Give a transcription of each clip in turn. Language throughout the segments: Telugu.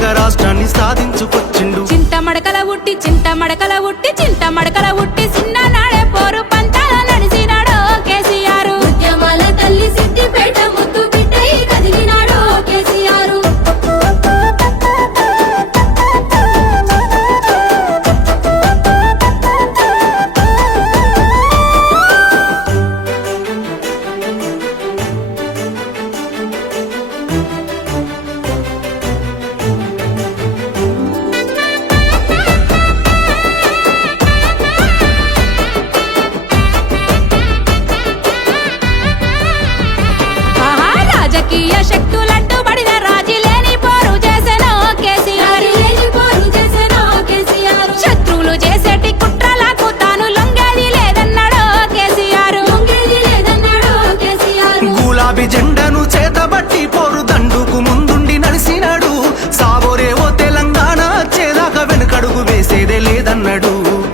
నడక రాష్ట్రాన్ని సాధించుకొచ్చిండు. చింత మడకల ఉట్టి చింత మడకల ఉట్టి చింత మడకల ఉట్టి చిన్ననాడే పోరు పంతాల నడిచినాడో కేసీఆర్. ఉద్యమాల తల్లి సిద్దిపేట ముద్దు బిడ్డై కదిలినాడో కేసీఆర్. రాజకీయ శక్తులంటూ బడిన రాజీ లేని పోరు చేసెనో కేసీఆర్. శత్రువులు చేసేటి కుట్రలకు తాను లొంగేది లేదన్నాడో కేసీఆర్. గులాబీ జెండను చేతబట్టి పోరు దండుకు ముందుండి నడిసినాడు. సాబోరేవో తెలంగాణ చేదాకా వెనుకడుగు వేసేదే లేదన్నాడు.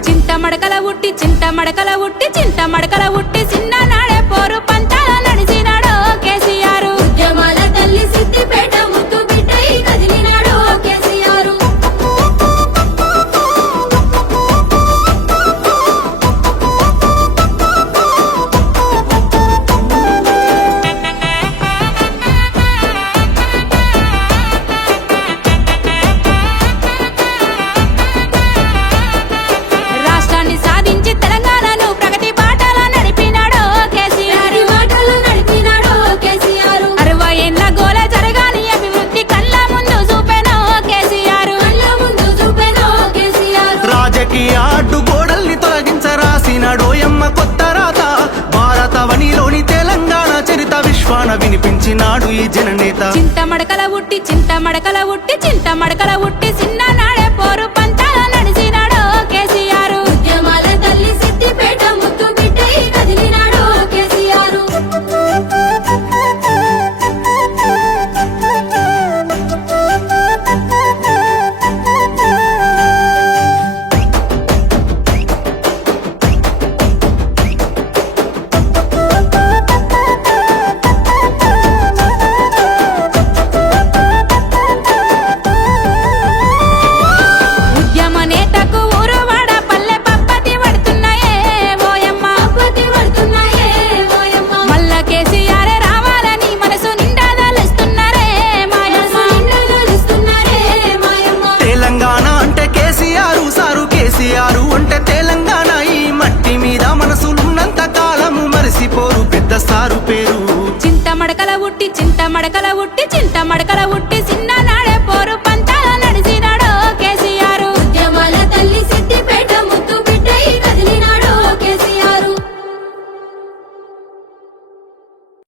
చింత మడకల ఉట్టి చింత మడకల ఉట్టి చింత మడకల ఉట్టి చిన్ననాడే పోరు పంతాల నడిచినాడో కేసీఆర్. ఉద్యమాల తల్లి సిద్దిపేట ముద్దు బిడ్డై కదిలినాడో కేసీఆర్. రాష్ట్రాన్ని సాధించి తెలంగాణను ప్రగతి బాటలో నడిపినాడో కేసీఆర్. మాటలు నడిపినాడో కేసీఆర్. 60 ఏళ్ల గోల జరగాని అభివృద్ధి కళ్ళ ముందు చూపెనో కేసీఆర్. కళ్ళ ముందు చూపెనో కేసీఆర్. రాజకీయ అడ్డుగోడల్ని తొలగించరాసినాడోయమ్మ కొత్త రాత. భారతవనిలోని తెలంగాణ చరిత విశ్వాన వినిపించినాడు ఈ జననేత. చింత మడకల ఉట్టి చింత మడకల ఉట్టి చింత మడకల ఉట్టి చిన్ననాడే పోరు పంతాల నడిచినాడో కేసీఆర్. ఉద్యమాల తల్లి సిద్దిపేట ముద్దు బిడ్డై కదిలినాడో కేసీఆర్. ఉద్యమ నేతకు ఊరువాడ పల్లె పప్పతి పడుతున్నాయే ఓయమ్మ. పప్పతి పడుతున్నాయే ఓయమ్మ. మల్ల కేసీఆర్ రావాలని మనసు నిండా తలుస్తున్నారే మాయమ్మ. నిండా నడుస్తున్నారే మాయమ్మ. తెలంగాణ అంటే కేసీఆర్ సారు, కేసీఆర్ అంటే తెలంగాణ. ఈ మట్టి మీద మనసులున్నంత కాలము మరిసిపోరు పెద్ద సారు పేరు. చింత మడకల ఉట్టి చింత మడకల ఉట్టి చింత మడకల